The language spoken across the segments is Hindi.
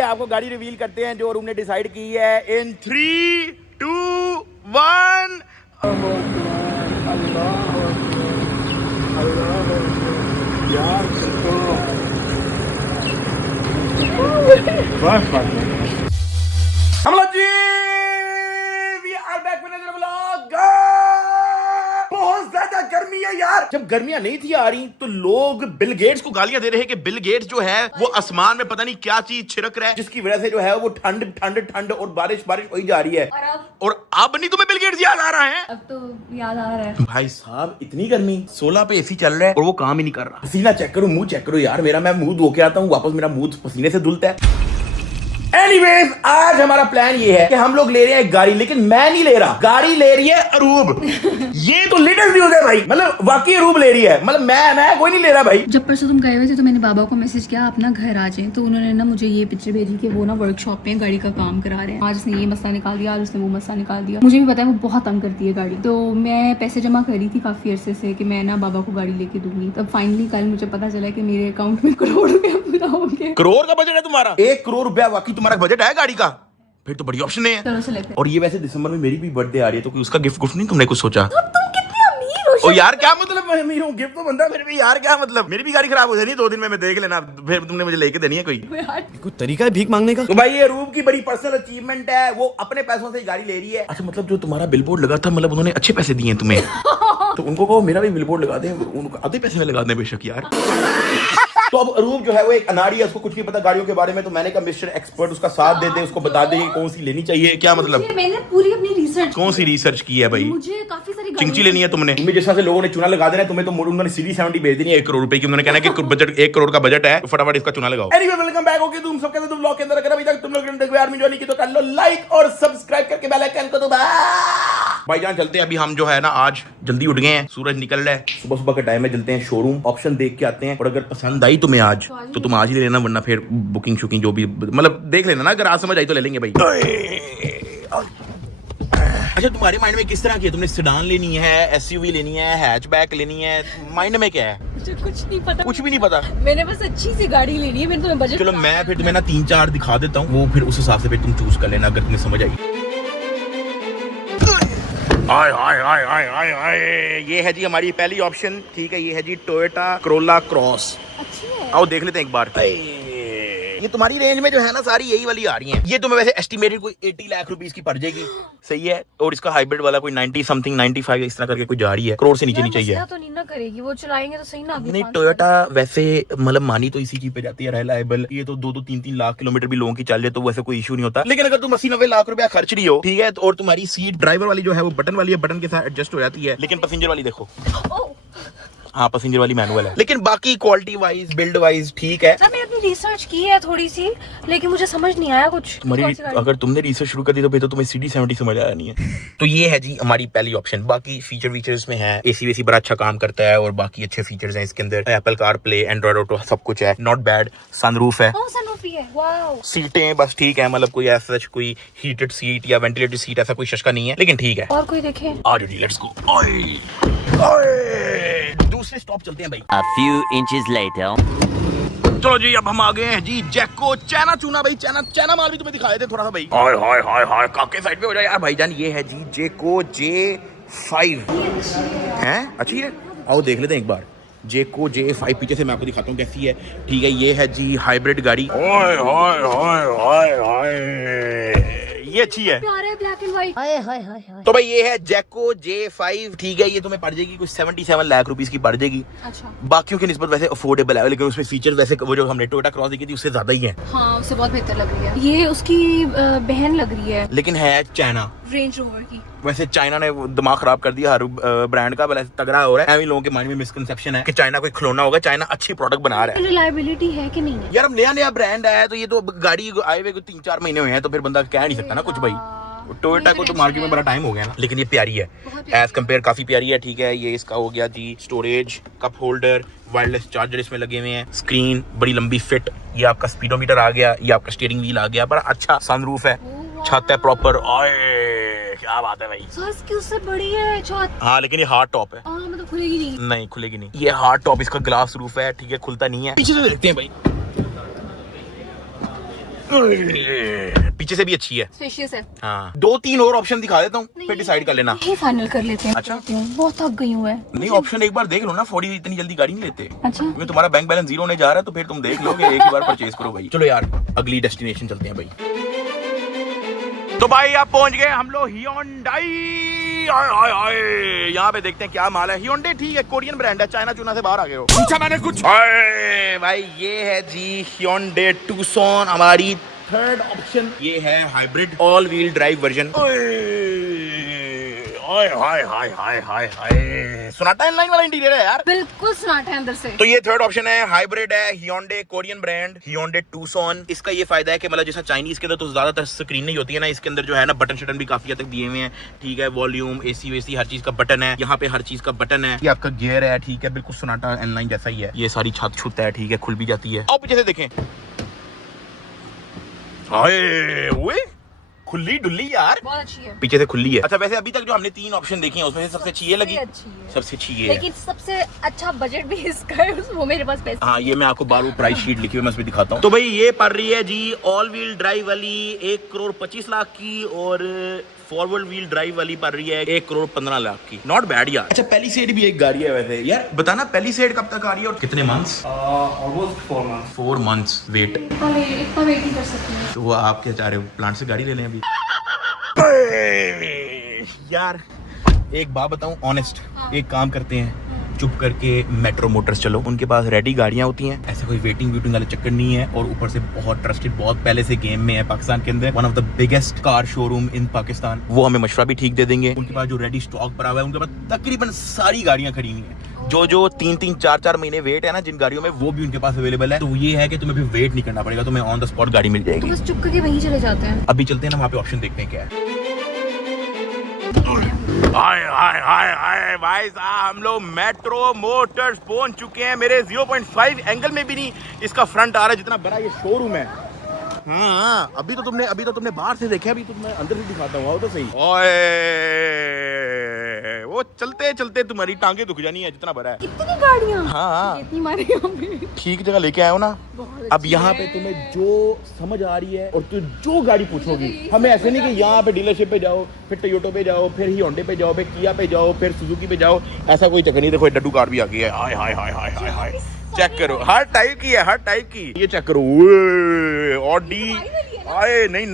के आपको गाड़ी रिवील करते हैं जो रूम ने डिसाइड की है इन 3, 2, 1। हम लोग जी we are back with another vlog. बहुत ज्यादा गर्मी है यार। जब गर्मियां नहीं थी आ रही तो लोग बिल गेट्स को गालियां दे रहे हैं कि बिल गेट्स जो है वो आसमान में पता नहीं क्या चीज छिड़क रहा है, जिसकी वजह से जो है वो ठंड ठंड ठंड और बारिश बारिश हो ही जा रही है। और अब नहीं तुम्हें बिल गेट्स याद आ रहा है? अब तो याद आ रहा है भाई साहब, इतनी गर्मी, 16 पे एसी चल रहा है और वो काम ही नहीं कर रहा। पसीना चेक करो, मुंह चेक करो यार मेरा। मैं मुंह धो के आता हूँ, वापस मेरा मुंह पसीने से धुलता है। एनीवेज, आज हमारा प्लान ये है कि हम लोग ले रहे हैं गाड़ी, लेकिन मैं नहीं ले रहा, गाड़ी ले रही है अरूब। ये तो लेटेस्ट न्यूज है भाई, मतलब वाकई अरूब ले रही है, मतलब मैं कोई नहीं ले रहा भाई। जब परसों तुम गए हुए थे तो मैंने बाबा को मैसेज किया अपना घर आ जाए, तो उन्होंने ना मुझे ये पिक्चर भेजी कि वो ना वर्कशॉप में गाड़ी का काम करा रहे हैं। आज उसने ये मसला निकाल दिया, आज उसने वो मसला निकाल दिया। मुझे भी पता है वो बहुत तंग करती है गाड़ी, तो मैं पैसे जमा करी थी काफी अरसे से कि मैं ना बाबा को गाड़ी लेके दूंगी। तब फाइनली कल मुझे पता चला कि मेरे अकाउंट में करोड़ रुपया पूरा हो गया। करोड़ का बजट है तुम्हारा? 1 करोड़ रुपया वाकई तुम्हारा बजट है गाड़ी का? फिर तो बड़ी ऑप्शन है। चलो से लेते हैं। और ये वैसे दिसंबर में मेरी भी बर्थडे आ रही है, तो कोई उसका गिफ्ट नहीं तुमने कुछ सोचा? तुम कितने अमीर हो। ओ यार क्या मतलब मैं अमीर हूँ, गिफ्ट तो बनता है फिर भी यार, क्या मतलब? मेरी भी गाड़ी खराब हो जानी 2 दिन में देख लेना, फिर तुमने मुझे लेके देनी है कोई तरीका है भीख मांगने का? तो भाई ये रूप की बड़ी पर्सनल अचीवमेंट है, वो अपने पैसों से गाड़ी ले रही है। अच्छा, मतलब जो तुम्हारा बिलबोर्ड लगा था, मतलब उन्होंने अच्छे पैसे दिए तुम्हें? तो उनको कहो मेरा भी बिलबोर्ड लगा दें, उनको आधे पैसे में लगा दें बेशक यार। तो अब अरूब जो है वो एक अनाड़ी है, उसको कुछ नहीं पता गाड़ियों के बारे में, तो मैंने कहा मिस्टर एक्सपर्ट उसका साथ दे दे, उसको बता दे कौन सी लेनी चाहिए। क्या मतलब? मैंने पूरी अपनी रिसर्च। कौन सी रिसर्च की है भाई? मुझे काफी सारी चिंची लेनी है तुमने? तुम्हें जिस तरह से लोगों ने चुना लगा देना, तुम्हें तो उन्होंने सीधी 70 भेज देनी है 1 करोड़ रुपए की। उन्होंने कहना कि बजट 1 करोड़ का बजट है, तो फटाफट इसका चुना लगाओ। Anyway, welcome back. ओके, तुम सब कैसे तुम ब्लॉग के अंदर, अगर अभी तक तुम लोग ने आर्मी ज्वाइन की तो कर लो लाइक और सब्सक्राइब करके बेल आइकन को दबा। भाईजान चलते हैं, अभी हम जो है ना आज जल्दी उठ गए हैं, सूरज निकल रहा है, सुबह सुबह का टाइम है, चलते हैं शोरूम, ऑप्शन देख के आते हैं। और अगर पसंद आई तुम्हें आज तो तुम आज ही ले लेना, वरना फिर बुकिंग शुकिंग जो भी मतलब देख लेना ना, अगर आज समझ आई तो ले लेंगे भाई। अच्छा, तुम्हारे माइंड में किस तरह की है? तुमने सेडान लेनी है, एसयूवी लेनी है, हैचबैक लेनी है, माइंड में क्या है? मुझे कुछ नहीं पता। कुछ भी नहीं पता? मैंने बस अच्छी सी गाड़ी लेनी है, मैंने तुम्हें बजट। चलो मैं फिर तुम्हें ना 3-4 दिखा देता हूँ, वो फिर उस हिसाब से फिर तुम चूज कर लेना अगर तुम्हें समझ आई। हाय हाय हाय हाय हाय हाय, ये है जी हमारी पहली ऑप्शन। ठीक है, ये है जी टोयोटा कोरोला क्रॉस। अच्छी है, आओ देख लेते हैं एक बार। ये तुम्हारी रेंज में जो है ना सारी यही वाली आ रही हैं। ये तुम्हें वैसे एस्टिमेटेड कोई 80 लाख रुपीस की पड़ जाएगी, सही है। और इसका हाइब्रिड वाला कोई 90 समथिंग 95 इस तरह करके कोई जा रही है, करोड़ से नीचे नहीं चाहिए। तो नहीं ना करेगी, वो चलाएंगे तो सही ना। नहीं, टोयोटा वैसे मतलब मानी तो इसी चीज पे जाती है, रिलायबल। ये तो 2-3 लाख किलोमीटर भी लोगों की चल जाए तो वैसे कोई इशू नहीं होता। लेकिन अगर तुम 80-90 लाख रुपया खर्च रही हो, ठीक है, और तुम्हारी सीट ड्राइवर वाली जो है वो बटन वाली है, बटन के साथ एडजस्ट हो जाती है, लेकिन पैसेंजर वाली देखो, हाँ पैसेंजर वाली मैनुअल है, लेकिन बाकी क्वालिटी वाइज बिल्ड वाइज ठीक है। मैंने अपनी रिसर्च की है थोड़ी सी, लेकिन मुझे समझ नहीं आया कुछ। अगर तुमने रिसर्च शुरू कर दी तो फिर तो तुम्हें CD70 समझ आया नहीं है। तो ये है जी हमारी पहली ऑप्शन। बाकी फीचर वीचर्स में है, एसी वेसी बड़ा अच्छा काम करता है और बाकी अच्छे फीचर्स हैं इसके अंदर, Apple car play, Android auto सब कुछ है, नॉट बैड। सनरूफ है, सीटें बस ठीक है, मतलब कोई ऐसा कोई हीटेड सीट या वेंटिलेटेड सीट ऐसा कोई शशका नहीं है, लेकिन ठीक है। और कोई देखे? आज लेट्स गो। दूसरे स्टॉप चलते हैं भाई। A few inches later. चलो जी, अब हम आ गए हैं जी जैको चैना चूना भाई। चैना माल भी तुम्हें दिखाए थे थोड़ा सा भाई। हाय हाय हाय हाय, काके साइड पे हो जाए यार भाईजान। ये है जी जेको J5 है, अच्छी है, आओ देख लेते हैं एक बार। जेको J5 पीछे से मैं आपको दिखाता हूँ कैसी है। ठीक है, ये है जी हाइब्रिड गाड़ी। हाय हाय हाय हाय हाय, ये अच्छी है, ब्लैक एंड व्हाइट। हाय हाय हाय हाय। तो भाई ये है जैको J5, ठीक है, ये तुम्हें पड़ जाएगी कुछ 77 लाख रुपीस की पड़ जाएगी। अच्छा, बाकियों की निस्बत वैसे अफोर्डेबल है, लेकिन उसमें फीचर वैसे वो जो हमने टोयोटा क्रॉस देखी थी उससे ज्यादा ही है। हाँ, उससे बहुत बेहतर लग रही है। ये उसकी बहन लग रही है, लेकिन है चाइना, रेंज रोवर की। वैसे चाइना ने दिमाग खराब कर दिया हर ब्रांड का, बड़ा तगड़ा हो रहा है। लोगों के माइंड में मिसकंसेप्शन है कि चाइना कोई खिलौना होगा, चाइना अच्छी प्रोडक्ट बना रहा है। रिलायबिलिटी है कि नहीं है यार? अब नया ब्रांड आया है तो ये तो गाड़ी आए हुए 3-4 महीने हुए हैं, तो फिर बंदा कह नहीं सकता ना कुछ भाई। टोयोटा को तो मार्केट में बड़ा टाइम हो गया ना, लेकिन ये प्यारी है एज कम्पेयर, काफी प्यारी है। ठीक है, ये इसका हो गया जी storage, cup holder, wireless charger इसमें लगे हुए हैं, स्क्रीन बड़ी लंबी फिट, ये आपका स्पीडोमीटर आ गया, ये आपका स्टीयरिंग व्हील आ गया, बड़ा अच्छा सनरूफ है, छत है प्रॉपर। ओए क्या बात है भाई, इसकी उससे बड़ी है छत। हाँ, लेकिन ये हार्ड टॉप है, मतलब खुलेगी नहीं। नहीं खुलेगी नहीं, ये हार्ड टॉप, इसका ग्लास रूफ है, ठीक है, खुलता नहीं है। पीछे से देखते हैं भाई। पीछे से भी अच्छी है। स्पेशियस है। हाँ, 2-3 और ऑप्शन दिखा देता हूँ, फिर डिसाइड कर लेना। यही फाइनल कर लेते हैं। अच्छा। बहुत थक गई हूँ मैं। नहीं, ऑप्शन एक बार देख लो ना, 40 इतनी जल्दी गाड़ी नहीं लेते। अच्छा। क्योंकि तुम्हारा बैंक बैलेंस 0 होने जा रहा है, तो फिर तुम देख लोगे, एक ही बार परचेज करो भाई। चलो यार, अगली डेस्टिनेशन चलते हैं भाई। तो भाई आप पहुंच गए हम लोग Hyundai। यहाँ पे देखते हैं क्या माल है। Hyundai ठीक है, कोरियन ब्रांड है, चाइना चुना से बाहर आ गए हो। पूछा मैंने कुछ। भाई ये है जी Hyundai Tucson, हमारी थर्ड ऑप्शन। ये है hybrid all wheel drive version. सुनाटा इनलाइन वाला इंटीरियर है यार, बिल्कुल सन्नाटा है अंदर से। तो ये थर्ड ऑप्शन है, हाइब्रिड है, Hyundai Korean brand, Hyundai Tucson। इसका ये फायदा है कि मतलब जैसा चाइनीज के अंदर तो ज्यादातर स्क्रीन नहीं होती है ना, इसके अंदर जो है ना बटन शटन भी काफी हद तक दिए हुए हैं। ठीक है, वॉल्यूम, एसी वेसी हर चीज का बटन है, यहाँ पे हर चीज का बटन है। ये आपका गियर है, ठीक है, बिल्कुल सोनाटा इनलाइन जैसा ही है। ये सारी छत छुत है, ठीक है, खुल भी जाती है। अब पीछे से देखें, खुली डुल्ली यार, बहुत अच्छी है। पीछे से खुली है। अच्छा, वैसे अभी तक जो हमने 3 ऑप्शन देखे हैं उसमें से सबसे अच्छी ये लगी, सबसे अच्छी ये है। लेकिन सबसे अच्छा बजट भी इसका है, वो मेरे पास पैसे। हाँ, ये मैं आपको बार प्राइस शीट लिखी हुई मैं उसमें दिखाता हूँ। तो भाई ये पड़ रही है जी ऑल व्हील ड्राइव वाली 1,25,00,000 की, और फॉरवर्ड व्हील ड्राइव वाली पड़ रही है 1,15,00,000 की। नॉट बैड यार। अच्छा, पैलिसेड भी एक गाड़ी है वैसे यार, बताना पैलिसेड कब तक आ रही है और कितने months? Almost 4 months। 4 months wait. इतना वेट नहीं कर सकती। तो वो आप क्या चाह रहे हो, प्लांट से गाड़ी ले लें अभी? यार एक बात बताऊं ऑनेस्ट, एक काम करते हैं, चुप करके मेट्रो मोटर्स चलो, उनके पास रेडी गाड़ियां होती हैं, ऐसा कोई वेटिंग वाला चक्कर नहीं है, और ऊपर से बहुत ट्रस्टेड, बहुत पहले से गेम में है पाकिस्तान के अंदर, one of the biggest car showroom in Pakistan. वो हमें मशवरा भी ठीक दे देंगे। उनके पास जो रेडी स्टॉक पड़ा हुआ है, उनके पास तकरीबन सारी गाड़ियां खड़ी हुई हैं। जो 3-3, 4-4 महीने वेट है ना जिन गाड़ियों में, वो भी उनके पास अवेलेबल है। तो ये है कि तुम्हें फिर वेट नहीं करना पड़ेगा, तुम्हें ऑन द स्पॉट गाड़ी मिल जाएगी। तो बस चुप करके वहीं चले जाते हैं। अभी चलते हैं ना, वहाँ पे ऑप्शन देखते हैं क्या है। हाय हाय हाय हाय भाई साहब, हम लोग मेट्रो मोटर्स पहुंच चुके हैं। मेरे 0.5 एंगल में भी नहीं इसका फ्रंट आ रहा है, जितना बड़ा ये शोरूम है। हाँ, अभी तो तुमने बाहर से देखा, अभी तो मैं अंदर से दिखाता हूँ। आओ तो सही। ओए, वो चलते चलते तुम्हारी टांगे दुख जानी है, जितना बड़ा है। इतनी गाड़ियाँ। हाँ, इतनी मारे यहाँ पे। ठीक जगह लेके आए हो ना। अब यहाँ पे तुम्हें जो समझ आ रही है और तुम जो गाड़ी पूछोगी, हमें ऐसे नहीं कि यहाँ पे डीलरशिप पे जाओ, फिर टोयोटो पे जाओ, फिर Hyundai पे जाओ, फिर किया पे जाओ, फिर सुजुकी पे जाओ, ऐसा कोई चक्कर नहीं। देखो ये डड्डू कार भी आ गई है। हाय हाय हाय हाय हाय हाय, चेक करो, हर टाइप की है, हर टाइप की। ये चेक करो, ऑडी, आए नहीं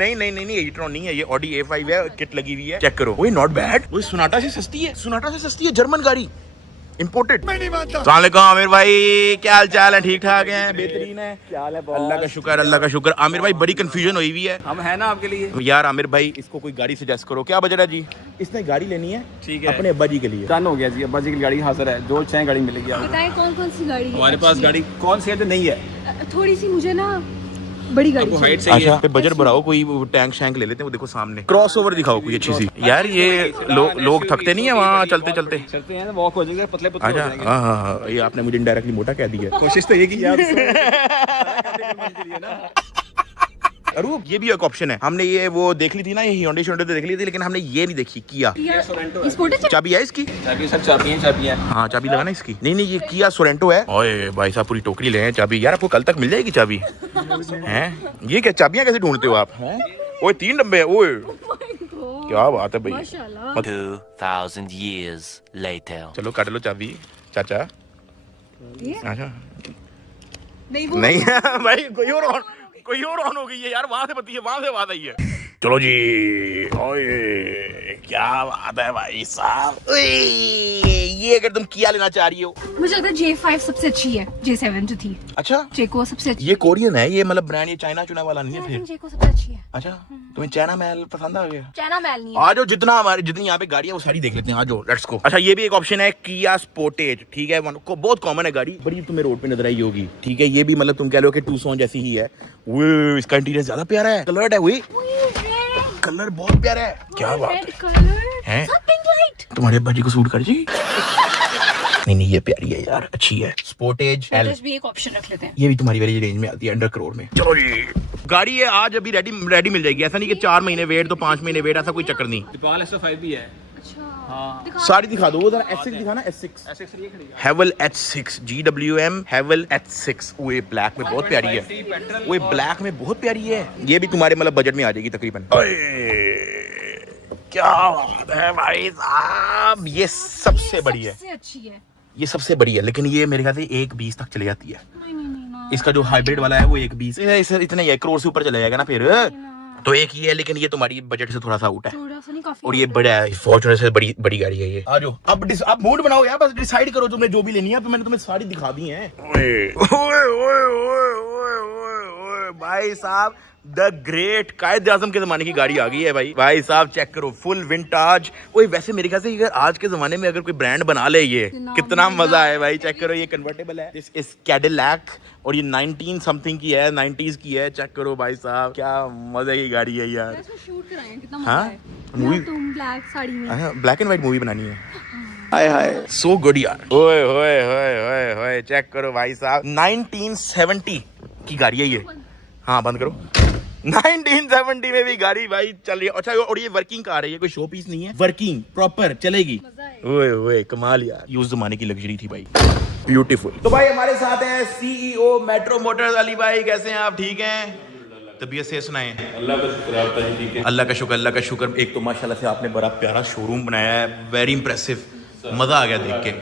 e-tron नहीं है, ये ऑडी A5 है, किट लगी हुई है, चेक करो। वही नॉट बैड, वही सोनाटा से सस्ती है, जर्मन गाड़ी, इंपोर्टेड। मैं नहीं मानता। अस्सलाम वालेकुम आमिर भाई, क्या हाल चाल है? ठीक ठाक है, बेहतरीन है, क्या हाल है? अल्लाह का शुक्र। आमिर भाई बड़ी कंफ्यूजन हुई हुई है। हम है ना आपके लिए यार आमिर भाई, इसको कोई गाड़ी सजेस्ट करो, क्या बजट है जी? इसने गाड़ी लेनी है, ठीक है, अपने अब्बा जी के लिए। डन हो गया जी, अब्बा जी की गाड़ी हाजिर है, 2 गाड़ी मिलेगी आपको। बताएं कौन कौन सी गाड़ी है? हमारे पास गाड़ी कौन सी है जो नहीं है? थोड़ी सी मुझे ना बड़ी गाड़ी आपको चाहिए। हाइट चाहिए? अच्छा, बजट बढ़ाओ, कोई टैंक शैंक ले लेते हैं। वो देखो सामने क्रॉसओवर दिखाओ कोई अच्छी सी। यार ये लोग थकते नहीं है वहाँ चलते चलते हैं, वॉक हो जाएंगे, पतले पतले हो अच्छा, जाएंगे। हाँ, ये आपने मुझे इनडायरेक्टली मोटा कह दिया। कोशिश तो ये की आप अरूब, ये भी एक ऑप्शन है। हमने ये वो देख ली थी ना, ये Hyundai तो देख ली थी, लेकिन हमने ये नहीं देखी किया। चाबी है इसकी? चाबी है। हाँ, चाबी लगा ना इसकी। नहीं, ये किया सोरेंटो है। ओए भाई साहब, पूरी टोकरी ले हैं चाबी। यार आपको कल तक मिल जाएगी चाबी? हैं? ये क्या चाबियां कैसे ढूंढते हो आप? हैं? ओए 3 डब्बे है। ओए क्या बात है भाई। 2000 years later. चलो काट लो चाबी चाचा। अच्छा नहीं भाई, कोई और ऑन हो गई है यार, वहां से बत्ती है, वहां से आवाज आई है। चलो जी, ओए क्या बात है भाई साहब। ये अगर तुम किया लेना चाह रही हो, मुझे लगता है J5 सबसे अच्छी है, J7 जो थी। अच्छा, Jayco सबसे अच्छी। ये कोरियन है, ये मतलब ब्रांड, ये चाइना चुना वाला नहीं है फिर? Jayco सबसे अच्छी है। अच्छा, तुम्हें चाइना महल पसंद आ गया? चाइना महल नहीं है। आ जाओ, जितनी यहाँ पे गाड़ी है वो सारी देख लेते हैं। आ जाओ, लेट्स गो। अच्छा, ये भी एक ऑप्शन है, किया स्पोर्टेज, ठीक है, बहुत कॉमन है गाड़ी, बड़ी तुम्हें रोड पे नजर आई होगी, ठीक है। ये भी मतलब तुम कह लो कि Tucson जैसी ही है। वो इसका इंटीरियर ज्यादा प्यारा है, कलर्ड है, वही कलर बहुत प्यारा है। क्या बात है? तुम्हारे अब्बा जी को सूट कर जी? नहीं, ये प्यारी है यार, अच्छी है। स्पोर्टेज भी एक ऑप्शन रख लेते हैं। ये भी तुम्हारी वाली रेंज में आती है, 1.5 करोड़ में। चलो जी, गाड़ी है आज अभी रेडी मिल जाएगी। ऐसा नहीं कि 4 महीने वेट तो 5 महीने वेट, ऐसा कोई चक्कर नहीं। दीपाल S5 भी है। अच्छा सारी दिखा दो वो जरा S6 दिखाना S6 ऐसे ये खड़ी है Havel H6 GWM Havel H6 वो ब्लैक में बहुत प्यारी है वो ब्लैक में बहुत प्यारी है ये भी तुम्हारे मतलब बजट में आ जाएगी तकरीबन क्या बात है भाई साहब ये सबसे बड़ी है सबसे अच्छी है ये सबसे बड़ी है लेकिन ये मेरे ख्याल से 1.20 तक चली जाती है नहीं इसका जो हाइब्रिड वाला है वो 1.20 इतना 1 करोड़ से ऊपर चला जाएगा ना फिर तो एक ही है लेकिन ये तुम्हारी बजट से थोड़ा सा आउट है थोड़ा सा नहीं काफी और ये बड़ा है फॉर्च्यूनर से बड़ी बड़ी गाड़ी है ये आ जाओ अब मूड बनाओ यार बस डिसाइड करो तुमने जो भी लेनी है तो मैंने तुम्हें सारी दिखा दी है भाई साहब द ग्रेट कायद आजम के जमाने की गाड़ी आ गई है भाई साहब चेक करो फुल विंटाज ओए वैसे मेरे ख्याल से अगर आज के जमाने में अगर कोई ब्रांड बना ले ये कितना मजा है भाई चेक करो ये कन्वर्टेबल है इस कैडिलैक और ये 19 समथिंग की है 90s की है चेक करो भाई साहब क्या मजे की गाड़ी है यार शूट कराएंगे कितना मजा हाँ है मूवी तुम ब्लैक साड़ी में ब्लैक एंड व्हाइट मूवी बनानी है हाय हाय सो गुड यार ओए होए होए होए होए चेक करो भाई साहब 1970 की गाड़ी है ये हाँ बंद करो 1970 में भी गाड़ी भाई चल रही है अच्छा और ये वर्किंग कार है ये कोई शो पीस नहीं है वर्किंग प्रॉपर चलेगी ओए ओए कमाल यार ये उस जमाने की लग्जरी थी भाई ब्यूटीफुल तो भाई हमारे साथ है सीईओ मेट्रो मोटर्स अली भाई कैसे हैं आप ठीक हैं तबीयत से सुनाएं अल्लाह का शुक्र आप ताजी ठीक है अल्लाह का शुक्र एक तो माशाल्लाह से आपने बड़ा प्यारा शोरूम बनाया है वेरी इंप्रेसिव मजा आ गया देख के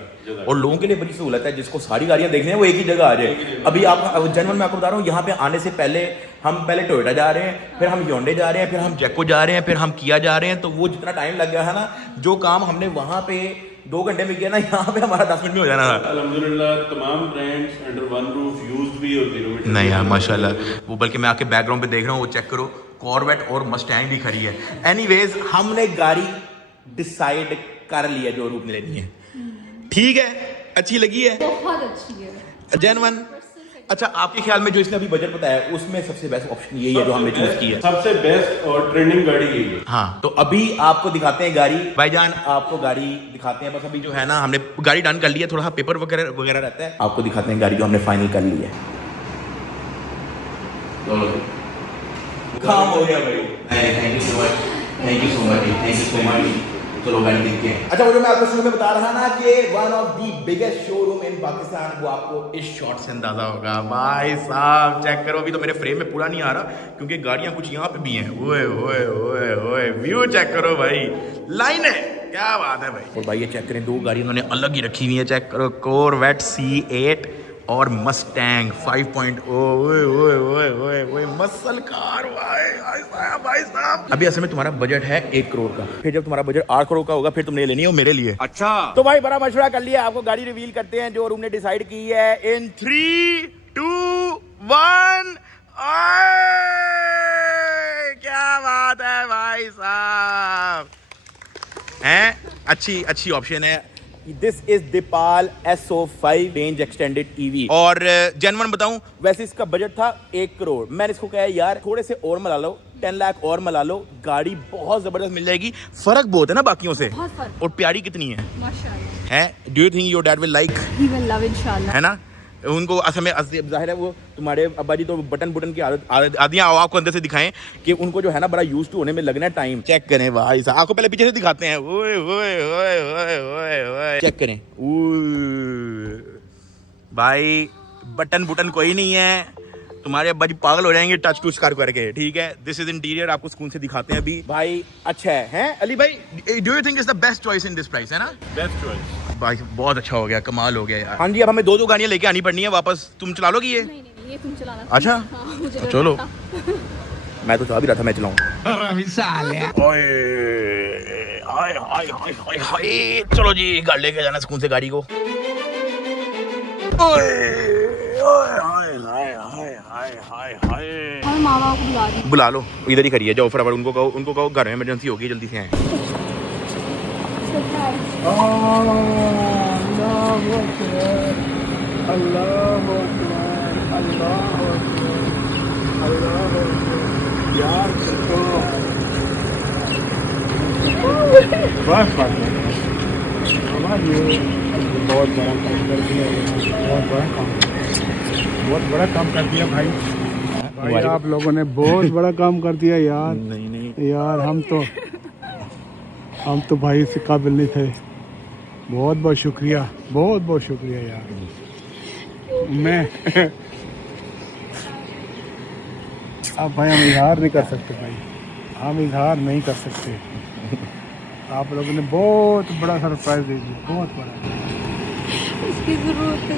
और लोगों के लिए बड़ी सहूलत है जिसको सारी गाड़ियां देखने हैं वो एक ही जगह आ जाए अभी आप जनरल मैं आपको बता रहा हूँ यहाँ पे आने से पहले हम पहले टोयोटा जा रहे हैं फिर हम योंडे जा रहे हैं फिर हम जैको जा रहे हैं फिर हम किया जा रहे हैं तो वो जितना टाइम लग गया है ना जो काम हमने वहाँ पे 2 घंटे में किया ना यहाँ पे हमारा 10 मिनट में हो जाना था अल्हम्दुलिल्लाह तमाम brands under one roof used भी और 0 मीटर नहीं यार माशाल्लाह वो बल्कि मैं आपके बैकग्राउंड पे देख रहा हूँ वो चेक करो कॉर्वेट और मस्टैंग भी खड़ी है एनीवेज हमने गाड़ी डिसाइड कर लिया जो रूप में लेनी है ठीक है अच्छी लगी है बहुत अच्छी है जेन्युइन अच्छा आपके ख्याल में जो इसने अभी बजट बताया उसमें सबसे बेस्ट ऑप्शन यही है जो हमने चूज की है सबसे बेस्ट और ट्रेंडिंग गाड़ी यही है हाँ तो अभी आपको दिखाते हैं गाड़ी भाईजान आपको गाड़ी दिखाते हैं बस अभी जो है ना हमने गाड़ी डन कर ली है थोड़ा सा पेपर वगैरह रहता है आपको दिखाते हैं गाड़ी जो हमने फाइनल कर ली है काम हो गया भाई थैंक यू सो मच चलो गाड़ी देखते हैं अच्छा वो जो मैं आपको शुरू में बता रहा ना कि one of the biggest showroom in Pakistan वो आपको इस शॉट से अंदाजा होगा भाई साहब चेक करो अभी तो मेरे फ्रेम में पूरा नहीं आ रहा क्योंकि गाड़ियां कुछ यहाँ पे भी हैं ओए ओए ओए ओए व्यू चेक करो भाई लाइन है क्या बात है भाई और भाई ये चेक करें 2 गाड़ी उन्होंने अलग ही रखी हुई है चेक करो कॉर्वेट C8 और मस्टैंग 5.0 ओए ओए ओए ओए ओए मसल कार भाई साहब अभी असल में तुम्हारा बजट है 1 करोड़ का फिर जब तुम्हारा बजट 8 करोड़ का होगा फिर तुमने लेनी है वो मेरे लिए अच्छा तो भाई बड़ा मशवरा कर लिया आपको गाड़ी रिवील करते हैं जो हमने डिसाइड की है इन 3 2 1 क्या बात है भाई साहब हैं अच्छी ऑप्शन है this is Deepal SO5 range extended EV और जेन्युइन बताऊं वैसे इसका बजट था 1 करोड़ मैंने इसको कहा यार थोड़े से और मिला लो 10 लाख और मिला लो गाड़ी बहुत जबरदस्त मिल जाएगी फर्क बहुत है ना बाकियों से बहुत फर्क और प्यारी कितनी है माशाल्लाह है do you think your dad will like he will love इंशाल्लाह है ना उनको असल में जाहिर है वो तुम्हारे अब्बा जी तो बटन की आदियाँ आपको अंदर से दिखाएं कि उनको जो है ना बड़ा यूज टू होने में लगना टाइम चेक करें भाई साहब आपको पहले पीछे से दिखाते हैं ओए ओए ओए ओए ओए ओए चेक करें भाई बटन कोई नहीं है तुम्हारे अब्बा जी पागल हो जाएंगे टच टू कर करके ठीक है दिस इज इंटीरियर आपको स्कूल से दिखाते हैं अभी भाई अच्छा है अली भाई do you think is the best choice in this price है ना बेस्ट चॉइस भाई बहुत अच्छा हो गया कमाल हो गया यार हाँ जी अब हमें 2 गाड़ियां लेके आनी पड़नी है वापस तुम चला लोगी ये नहीं ये तुम चलाना अच्छा हाँ, मुझे तो चलो पता। मैं तो चाह भी रहा था मैं चलाऊं हाय चलो जी गाड़ी लेके जाना स्कूल से गाड़ी को और माँ बाप को बुला दी बुला लो इधर ही खड़ी है जाओ फटाफट उनको कहो घर में इमरजेंसी होगी जल्दी से आए बहुत बड़ा काम कर दिया भाई भाई आप लोगों ने बहुत बड़ा काम कर दिया यार नहीं यार हम तो हम तो भाई इससे काबिल नहीं थे। बहुत बहुत शुक्रिया, बहुत बहुत शुक्रिया यार। मैं अब भाई हम इजहार नहीं कर सकते भाई, हम इजहार नहीं कर सकते। आप लोगों ने बहुत बड़ा सरप्राइज दे दिया, बहुत बड़ा। इसकी जरूरत है,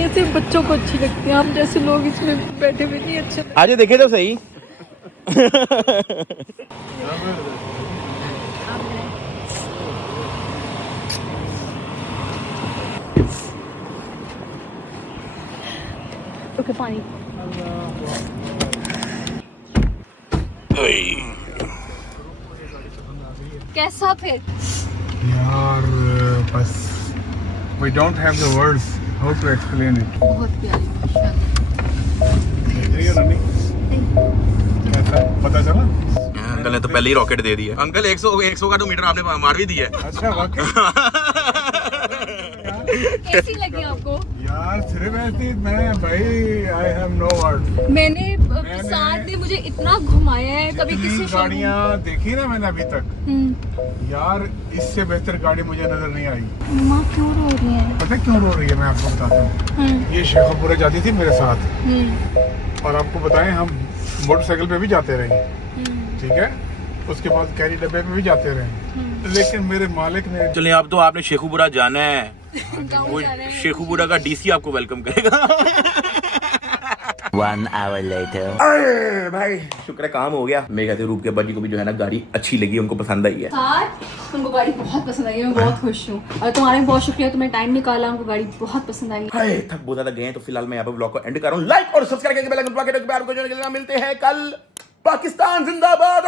ये सिर्फ बच्चों को अच्छी लगती है, हम जैसे लोग इसमें बैठे हुए नहीं अच्छे। आज देखे तो सही। ओके पानी। कैसा फिर? यार बस we don't have the words how to explain it. बहुत प्यारी देख रही हो रनी? कैसा पता चला? अंकल ने तो पहले ही रॉकेट दे दिया। अंकल 100 का तो मीटर आपने मार भी दिया है। अच्छा वाकई कैसी लगी आपको? यार सिर्फ ऐसी मैं भाई आई हैव नो वर्ड। मैंने साथ ने मुझे इतना घुमाया है, कभी किसी गाड़ियाँ देखी ना मैंने अभी तक, यार इससे बेहतर गाड़ी मुझे नजर नहीं आई। माँ क्यों रो रही है? पता है क्यों रो रही है? मैं आपको बताता हूँ। ये शेखपुरा जाती थी मेरे साथ और आपको बताएं हम मोटरसाइकिल पे भी जाते रहे, ठीक है, उसके बाद कैरी डब्बे पे भी जाते रहे, लेकिन मेरे मालिक ने चलिए अब तो आपने शेखुपुरा जाना है, वो शेखुपुरा का डीसी आपको वेलकम करेगा। 1 hour later. अरे भाई शुक्र है काम हो गया। मैं कहते रूप के अब्बा जी को भी जो है ना गाड़ी अच्छी लगी, उनको पसंद आई है। साथ उनको गाड़ी बहुत पसंद आई है, मैं बहुत खुश हूँ और तुम्हारा भी बहुत शुक्रिया, तुमने टाइम निकाला, उनको गाड़ी बहुत पसंद आई। हाय थक बहुत ज्यादा गए हैं, तो फिलहाल मैं यहाँ पे ब्लॉग को एंड कर रहा हूँ। लाइक और सब्सक्राइब करके बेल आइकन दबा के रखो। मिलते हैं कल। पाकिस्तान जिंदाबाद।